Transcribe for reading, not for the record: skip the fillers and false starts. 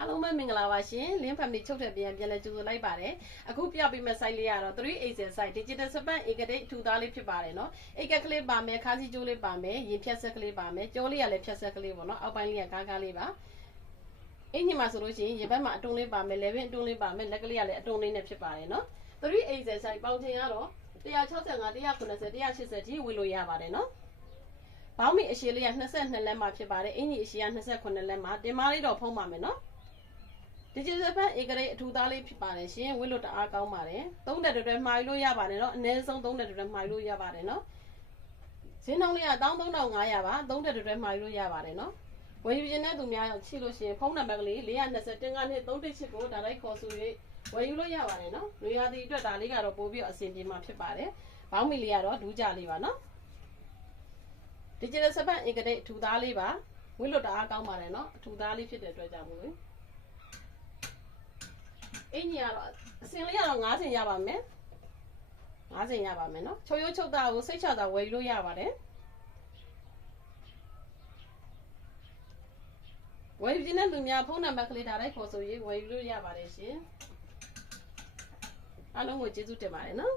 အားလုံးပဲမင်္ဂလာပါရှင်လင်းဖက်မီချုပ်တဲ့ပြန်လဲကြိုဆိုလိုက်ပါတယ်အခုပြပေးမဲ့ site လေးကတော့380 site digital span ဧကတိထူသားလေးဖြစ်ပါတယ်เนาะဧကကလေးပါမယ်ခါးစီကျိုးလေးပါမယ်ရင်ဖြတ်ဆက်ကလေးပါမယ်ကြောလေးကလည်းဖြတ်ဆက်ကလေးပေါ့เนาะအောက်ပိုင်းလေးကကားလေးပါအင်ကြီးမှာဆိုလို့ရှိရင်ရင်ဘက်မှာအတွုံလေးပါမယ်လေဘင်းအတွုံလေးပါမယ်လက်ကလေးကလည်းအတွုံလေးနဲ့ဖြစ်ပါတယ်เนาะ380 site ပေါင်ချိန်ကတော့165 190 180ကြီးဝေလို့ရပါတယ်เนาะဘောင်းမီအရှည်လေးက22လက်မှဖြစ်ပါတယ်အင်ကြီးအရှည်က28လက်မှတင်မလေးတော့ဖုံးပါမယ်เนาะဒီဂျစ်စပန်ဧကရိအထူသားလေးဖြစ်ပါတယ်ရှင်ဝိလို့တအားကောင်းပါတယ်3တက်တွဲမှာယူလို့ရပါတယ်เนาะအနည်းဆုံး3တက်တွဲမှာယူလို့ရပါတယ်เนาะဈေးနှုန်းလေးက13500ပါ3တက်တွဲမှာယူလို့ရပါတယ်เนาะဝယ်ယူခြင်းတဲ့သူများရောက်ချိလို့ရှိရင်ဖုန်းနံပါတ်ကလေး420တင်ကနေ318ကိုဒါလိုက်ခေါ်ဆို၍ဝယ်ယူလို့ရပါတယ်เนาะလူရသည်အတွက်ဒါလေးကတော့ပို့ပြီးအဆင်ပြေမှာဖြစ်ပါတယ်ဘောင်းမီလေးကတော့ဒူးကြလေးပါเนาะဒီဂျစ်စပန်ဧကရိအထူသားလေးပါဝိလို့တအားကောင်းပါတယ်เนาะအထူသားလေးဖြစ်တဲ့အတွက်ကြောင့်မို့လို့အင်းကြီးကတော့အစင်လေးကတော့9စင်ရပါမယ်9စင်ရပါမယ်เนาะချိုးရိုးချုပ်သားကိုစိတ်ချတာဝယ်ယူလို့ရပါတယ်ဝယ်ယူခြင်းတဲ့လူများဖုန်းနံပါတ်ကလေးဒါလိုက်ခေါ်ဆိုရေးဝယ်ယူလို့ရပါတယ်ရှင်အားလုံးကိုကျေးဇူးတင်ပါတယ်เนาะ